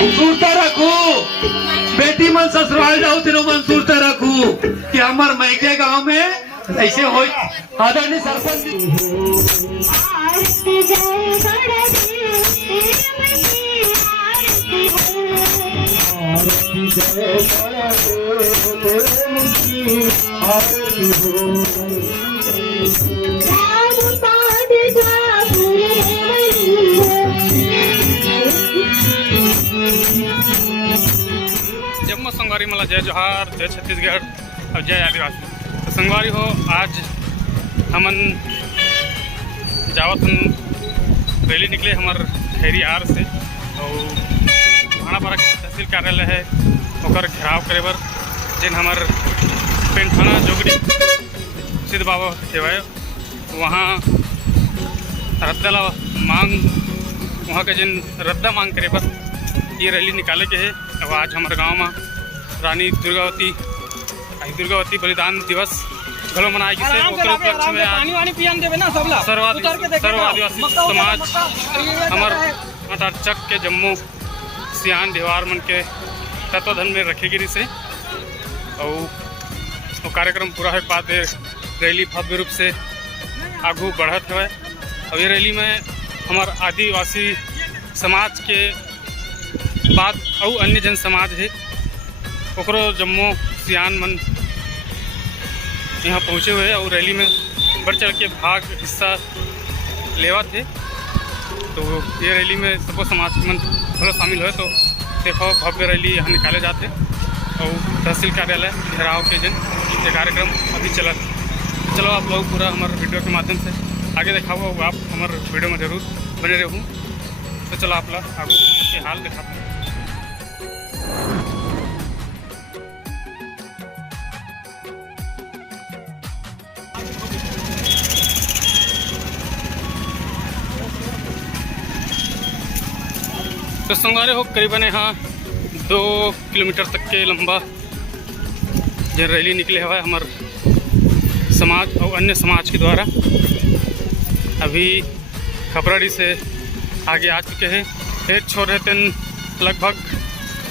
मंसूरता रखू बेटी मन ससुराल जाऊ तेनो मंसूरता रखू कि हमार मैके गांव में ऐसे हो आदरणीय सरपंच जम्मू संगवारी मला जय जोहार, जय छत्तीसगढ़ और जय आदिवासी। तो संगवारी हो आज हमन जावत रैली निकले हमार खैरी आर से और भानापारा के तहसील कार्यालय है ओकर घेराव करे बर जिन हमार पेंठाना जोगड़ी सिद्ध बाबा हेवाए वहाँ रद्दा ला मांग वहाँ के जिन रद्दा मांग करे बर ये रैली निकाले के है। अब आज हमारे गांव में रानी दुर्गावती बलिदान दिवस घलो मनाए गिसे ओकर उपलक्ष्य में आज सर्व आदिवासी समाज हमार अटाचक के जम्मू सियान देवार मन के तत्वधन में रखे गिरी से और कार्यक्रम पूरा है बाद रैली भव्य रूप से आगू बढ़त है। और ये रैली में हमार आदिवासी समाज के बाद और अन्य जन समाज है ओकरो जम्मू सियान मन यहाँ पहुँचे हुए और रैली में बढ़ चढ़ के भाग हिस्सा लेवा थे। तो ये रैली में सबको समाज के मन थोड़ा शामिल हुए तो देखो भव्य रैली यहाँ निकाले जाते और तहसील कार्यालय घेराव के जन ये कार्यक्रम अभी चला। चलो आप लोग पूरा हमारे वीडियो के माध्यम से आगे दिखाओ आप हमारे वीडियो में जरूर बने रहूँ। तो चलो आप लोग आगे के हाल दिखाते हैं। तो संगवारी हो करीबन यहाँ 2 किलोमीटर तक के लंबा जो रैली निकले हुआ है हमारे समाज और अन्य समाज के द्वारा अभी खपराड़ी से आगे आ चुके हैं। एक छोर रहते लगभग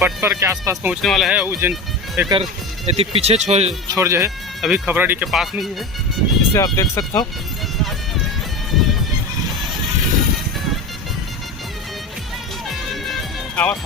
पटपर के आसपास पहुंचने वाला है और जिन एकर यदि पीछे छोर जो है अभी खपराड़ी के पास में ही है। इससे आप देख सकते हो आवाज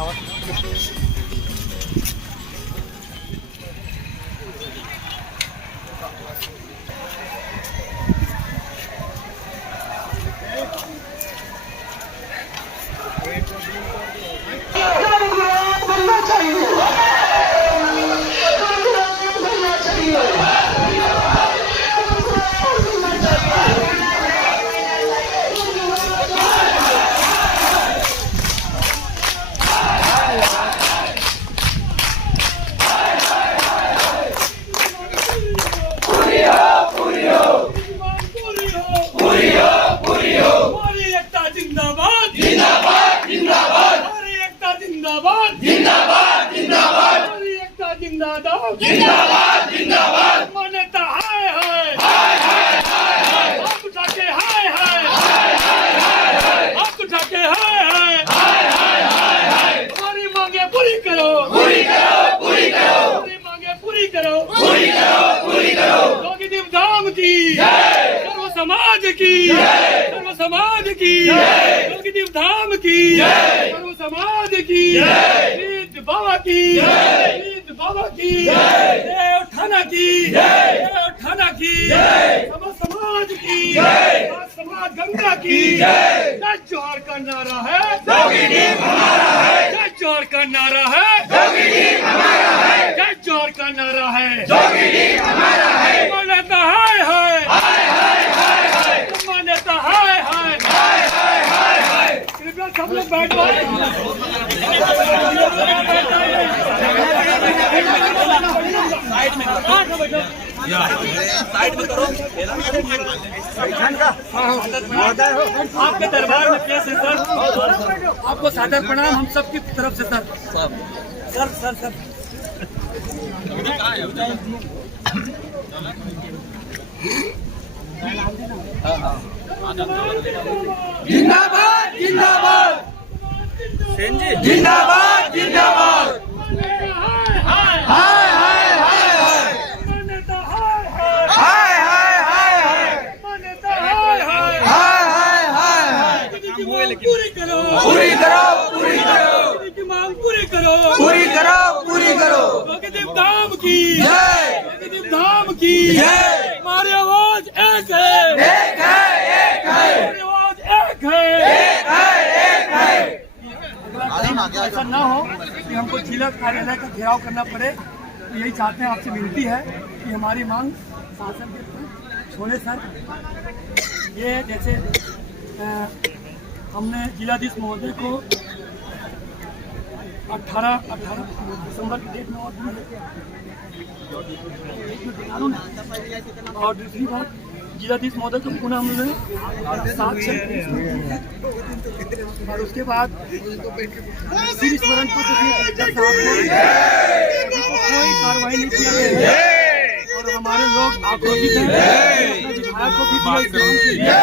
जिंदाबाद जिंदाबाद मान्यता हाय हाय हाय हाय हाय हाथ उठा के हाय हाय हाय हाय हाय हाथ उठा के हाय हाय हाय हाय हाय हाय हमारी मांगे पूरी करो पूरी करो पूरी करो हमारी मांगे पूरी करो पूरी करो पूरी करो जोगी देव धाम की जय सर्व समाज की जय सर्व समाज की जय जोगी देव धाम की जय सर्व समाज की जय बाबा की जय बाबा की जय थाना की जय थाना की जय समाज की जय समाज गंगा की जय जोहर का नारा है जोगी देव हमारा है जय जोहर का नारा है जोगी देव हमारा है जय जोहर का नारा है जोगी देव हमारा है मान्यता हाय हाय हाय हाय हाय हाय मान्यता हाय हाय हाय हाय हाय हाय कृपया सब लोग बैठ जाओ। साइड में करो आपके दरबार में केस है सर। आपको सादर प्रणाम हम सबकी तरफ से सर। सर सर सर जिंदाबाद जिंदाबाद जिंदाबाद ऐसा ना हो कि हमको जिला कार्यालय का घेराव करना पड़े। तो यही चाहते हैं, आपसे विनती है कि हमारी मांग शासन के छोड़े सर। ये जैसे हमने जिलाधीश महोदय को 18 दिसंबर की डेट में और दूसरी बात, जिलाधीश महोदय को पुनः हमने 7 और उसके बाद श्री स्मरण पत्र दिए कलेक्टर साहब को, कोई कार्रवाई नहीं किया गया है और हमारे लोग आक्रोशित हैं। विधायक को भी दिया इस काम के लिए,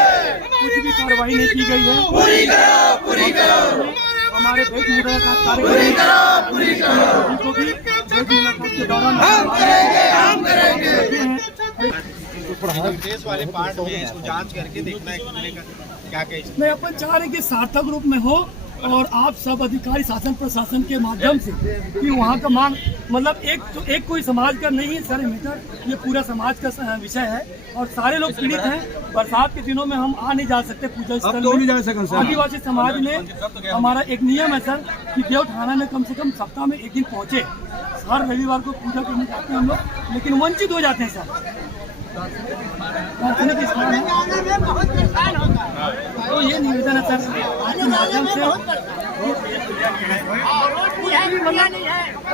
कुछ भी कार्रवाई नहीं की गई है। हमारे भेद मुलाकात कार्यक्रम को भी भेद मुलाकात के दौरान देश वाले पार्ट में इसको जांच करके देखना है कितने का क्या क्या। मैं अपन चाह रहे कि सार्थक रूप में हो और आप सब अधिकारी शासन प्रशासन के माध्यम से कि वहाँ का मांग मतलब एक कोई समाज का नहीं है सर मैटर, ये पूरा समाज का विषय है और सारे लोग पीड़ित हैं। बरसात के दिनों में हम आ नहीं जा सकते पूजा स्थल में। आदिवासी समाज में हमारा एक नियम है सर कि देव थाना में कम से कम सप्ताह में एक दिन पहुँचे। हर रविवार को पूजा करने जाते हैं हम लोग, लेकिन वंचित हो जाते हैं सर। तो ये निवेदन है सर आपके माध्यम से।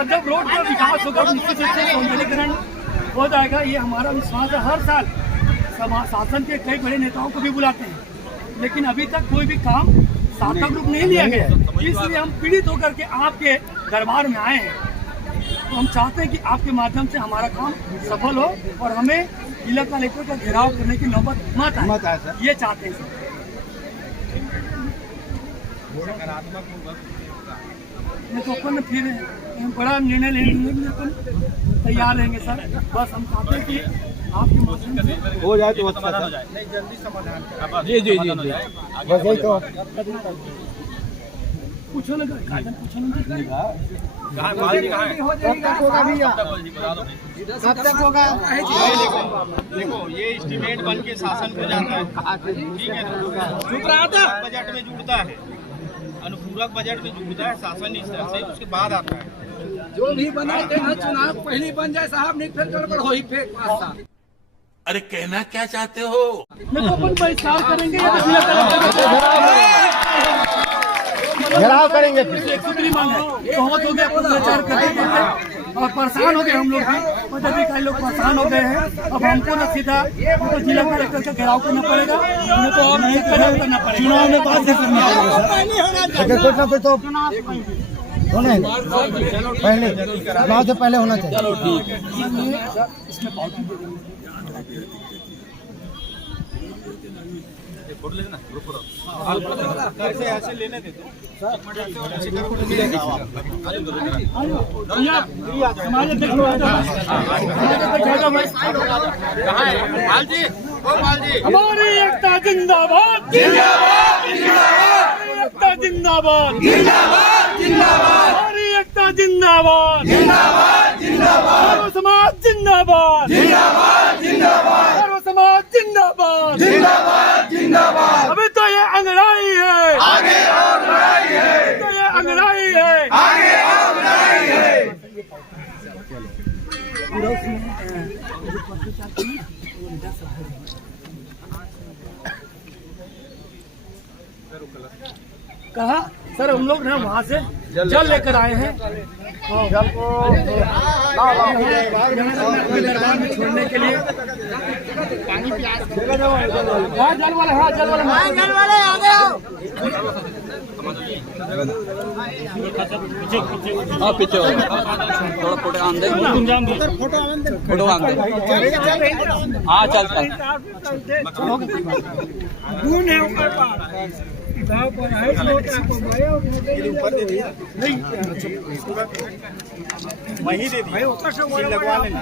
जब रोड का विकास होगा निश्चित रूप से सौंदर्यीकरण हो जाएगा, ये हमारा विश्वास है। हर साल शासन के कई बड़े नेताओं को भी बुलाते हैं, लेकिन अभी तक कोई भी काम सार्थक रूप नहीं लिया गया। इसलिए हम पीड़ित होकर के आपके दरबार में आए हैं। तो हम चाहते हैं कि आपके माध्यम से हमारा काम सफल हो और हमें जिला कलेक्टर का घेराव करने की नौबत मत आए, ये चाहते हैं सर। तो अपन फिर बड़ा निर्णय लेने के लिए अपन तैयार रहेंगे सर। बस हम चाहते हैं कि आपके माध्यम से हो जाए तो अच्छा हो जाए, नहीं जल्दी समाधान। जी जी जी बस यही तो पूछो ना, पूछो ना कब तक होगा। देखो ये एस्टीमेट बन के शासन को जाता है, ठीक है, बजट में जुड़ता है, अनुपूरक बजट में जुड़ता है शासन इस तरह से, उसके बाद आता है। जो भी बनाते हैं चुनाव पहले बन जाए साहब, नहीं फिर गड़बड़ हो ही फेंक। अरे कहना क्या चाहते हो? मैं तो अपन बहिष्कार करेंगे, घेराव करेंगे फिर। बहुत हो गया, प्रचार करते और परेशान हो गए हम लोग भी, पदाधिकारी लोग परेशान हो गए हैं। अब हमको ना सीधा तो जिला कलेक्टर का घेराव करना पड़ेगा, उन्हें तो और नहीं करना पड़ेगा। चुनाव में बाद में करना पड़ेगा, अगर कुछ ना कुछ तो होने पहले चुनाव से पहले होना चाहिए। चलो ठीक है, इसमें बहुत ऐसे लेने देते हमारी एकता जिंदाबाद, एकता जिंदाबाद, हमारी एकता जिंदाबाद, सर्व समाज जिंदाबाद, सर्व समाज जिंदाबाद। अभी तो ये अंगड़ाई है, आगे और लड़ाई है, तो ये अंगड़ाई है, आगे और लड़ाई है। कहा सर हम लोग ना वहाँ से जल लेकर आए हैं, जल को दरबार में छोड़ने के लिए। जल वाले, हाँ जल वाले, जल वाले आ गए। हाँ पीछे थोड़ा फोटो आन दे, फोटो आन दे। हाँ चल चल वही दे दिए, लगवा लेना।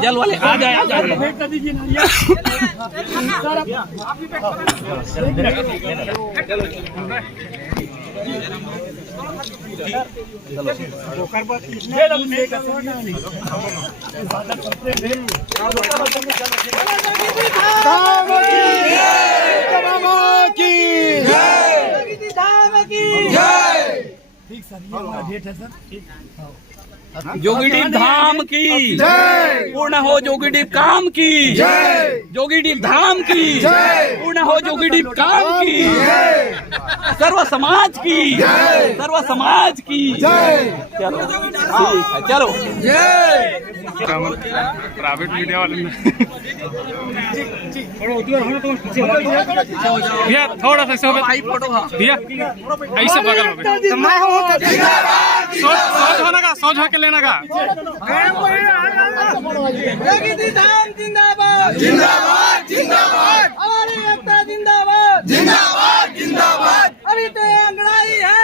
जल वाले आ जाए, आ जाए। कर दीजिए ना सर ये हमारा डेट है सर। जोगीडीप धाम की पूर्ण हो, जोगीडीप काम की जोगीडीप धाम की पूर्ण हो, जोगीडीप काम की सर्व समाज की चलो ठीक है, चलो प्राइवेट मीडिया वाले भैया थोड़ा सा ऐसे हो गया फोटो भैया ऐसे बगल हो गया सोच हो के लेना का जिंदाबाद जिंदाबाद जिंदाबाद हमारी एकता जिंदाबाद जिंदाबाद जिंदाबाद अभी तो ये अंगड़ाई है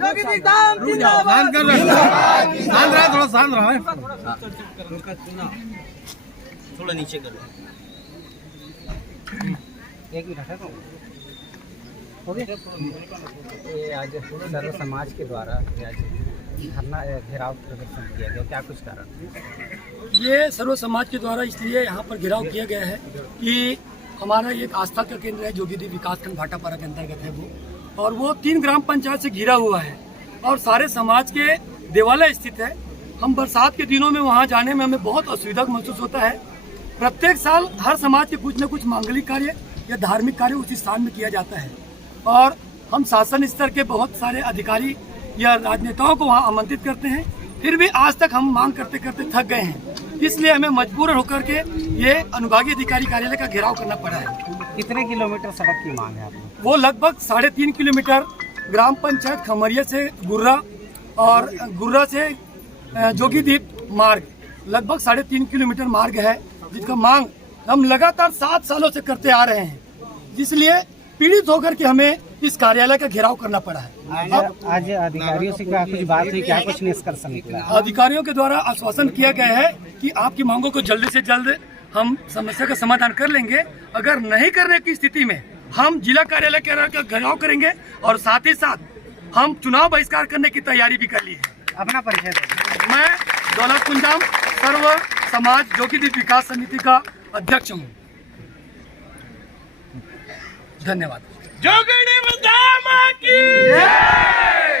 जोगी धाम जिंदाबाद थोड़ा शांत रहा थोड़ा नीचे कर ये आज सर्व समाज के द्वारा आज धरना घेराव प्रदर्शन किया गया, क्या कुछ कारण? ये सर्व समाज के द्वारा इसलिए यहाँ पर घेराव किया गया है कि हमारा एक आस्था का केंद्र है जोगीदीप विकासखंड भाटापारा के अंतर्गत है वो, और वो 3 ग्राम पंचायत से घिरा हुआ है और सारे समाज के देवालय स्थित है। हम बरसात के दिनों में वहाँ जाने में हमें बहुत असुविधा महसूस होता है। प्रत्येक साल हर समाज के कुछ न कुछ मांगलिक कार्य या धार्मिक कार्य उसी स्थान में किया जाता है और हम शासन स्तर के बहुत सारे अधिकारी या राजनेताओं को वहाँ आमंत्रित करते हैं, फिर भी आज तक हम मांग करते करते थक गए हैं। इसलिए हमें मजबूर होकर के ये अनुभागीय अधिकारी कार्यालय का घेराव करना पड़ा है। कितने किलोमीटर सड़क की मांग है आपने? वो लगभग 3.5 किलोमीटर ग्राम पंचायत खमरिया से गुर्रा और गुर्रा से जोगीदीप मार्ग लगभग 3.5 किलोमीटर मार्ग है, जिसका मांग हम लगातार 7 सालों से करते आ रहे हैं, जिसलिए पीड़ित होकर के हमें इस कार्यालय का घेराव करना पड़ा है। आज अधिकारियों से क्या कुछ बात हुई, क्या कुछ निष्कर्ष निकला? अधिकारियों के द्वारा आश्वासन किया गया है कि आपकी मांगों को जल्द से जल्द हम समस्या का समाधान कर लेंगे। अगर नहीं करने की स्थिति में हम जिला कार्यालय का घेराव करेंगे और साथ ही साथ हम चुनाव बहिष्कार करने की तैयारी भी कर ली है। अपना परिचय दें। मैं दौलत कुंजाम सर्व समाज जोगीदीप विकास समिति का अध्यक्ष हूँ। धन्यवाद। जोगीडीप धाम की जय।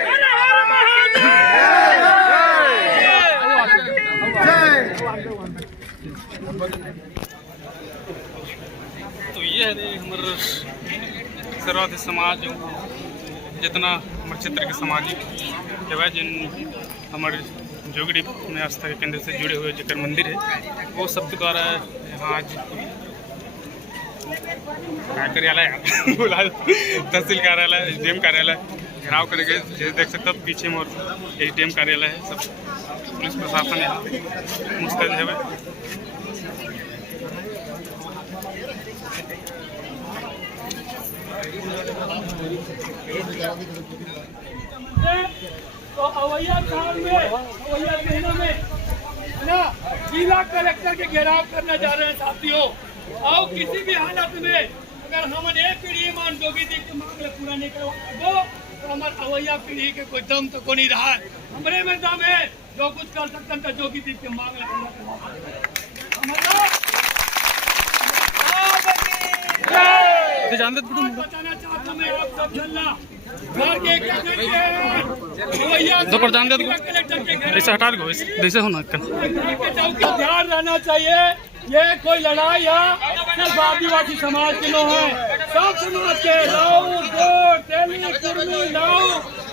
हर हर तो ये है हमारे सर्वाधिक समाज जितना हमारे क्षेत्र के सामाजिक सेवा जिन हमारे जोगीडीप में आस्था के केंद्र से जुड़े हुए जिकर मंदिर है वो सबके द्वारा यहाँ आज कार्यालय तहसील कार्यालय एसडीएम कार्यालय घेराव करेंगे। जैसे देख सकते हो पीछे में और एसडीएम कार्यालय है, सब पुलिस प्रशासन यहाँ मुस्तैद है। तो अवैया साल में अवैया महीनों में ना जिला कलेक्टर के घेराव करने जा रहे हैं साथियों। और किसी भी हालत में अगर हम एक पीढ़ी मान जोगीदीप की मांग पूरा नहीं करवा दो तो हमारे अवैया पीढ़ी के कोई दम तो को नहीं रहा है। हमारे में दम है, जो कुछ कर सकते हैं जोगीदीप के मांग पूरा करवा। बताना चाहता हूँ मैं आप सब झल्ला ऐसे हटा दो, जैसे होना ध्यान रहना चाहिए। ये कोई लड़ाई है सिर्फ आदिवासी समाज के लोग हैं, सब समाज के लाओ गोट तेली कुर्मी लाओ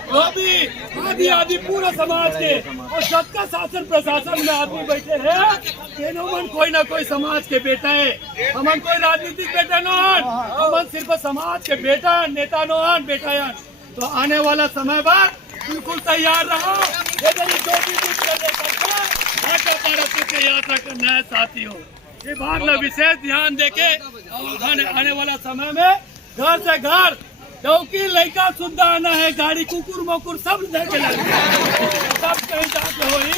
धोबी आदि आदि पूरा समाज के और सबका शासन प्रशासन में आदमी बैठे हैं। मन कोई ना कोई समाज के बेटा है, हमन कोई राजनीतिक बेटा न हमन सिर्फ समाज के बेटा नेता न बेटा है। तो आने वाला समय पर बिल्कुल तैयार रहो। यात्रा करना है साथियों, ये बात में विशेष ध्यान देके आने वाला समय में घर से घर चौकी लड़का सुविधा आना है, गाड़ी कुकुर मोकुर सब लेके सब कहीं जाके होई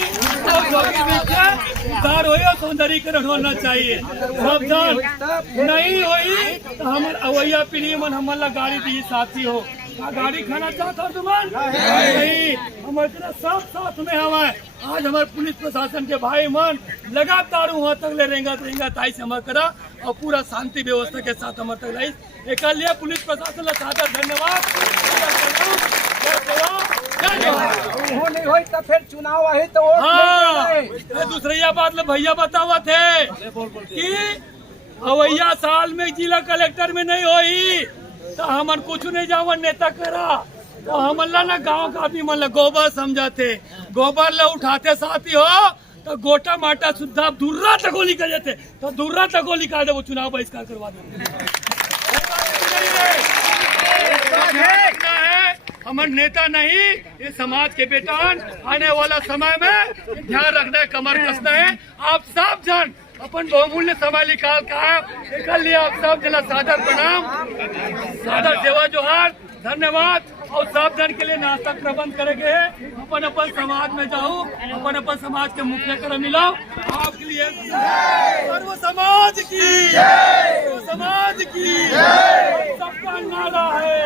उधार हो सौंदर्यीकरण होना चाहिए। सब जन नहीं होई तो हमारे अवैया पीढ़ी मन हमारा गाड़ी दी साथी हो गाड़ी खाना चाहता हो तुमन नहीं, हमारे सब साथ में हमारे आज हमारे पुलिस प्रशासन के भाई मन लगातार वहाँ तक ले रहेंगे ताई से हमारे करा और पूरा शांति व्यवस्था के साथ हमारे तक रही। एक लिए पुलिस प्रशासन का सादर धन्यवाद। होई तो फिर चुनाव आई तो वोट नहीं हाँ, देना है। दूसरी बात ले भैया बतावा थे कि अवैया साल में जिला कलेक्टर में नहीं होई तो हमन कुछ नहीं जावा नेता करा तो हमन ला ना गांव का आदमी मन ला गोबर समझाते, गोबर ला उठाते साथी हो तो गोटा माटा सुद्धा दूर्रा तक गोली कर देते तो दूर्रा तक गोली कर दे वो चुनाव बहिष्कार करवा देते। हमर नेता नहीं ये समाज के बेटान आने वाला समय में ध्यान रखना है, कमर कसना है। आप सब जन अपन बहुमूल्य समय निकाल कर लिए आप सब जना सादर प्रणाम, सादर सेवा जोहार, धन्यवाद। और सब जन के लिए नाश्ता प्रबंध करेंगे। अपन अपन समाज में जाओ, अपन अपन समाज के मुखिया कर मिलाओ आपके लिए। सर्व समाज की, सर्व समाज की सबका नारा है।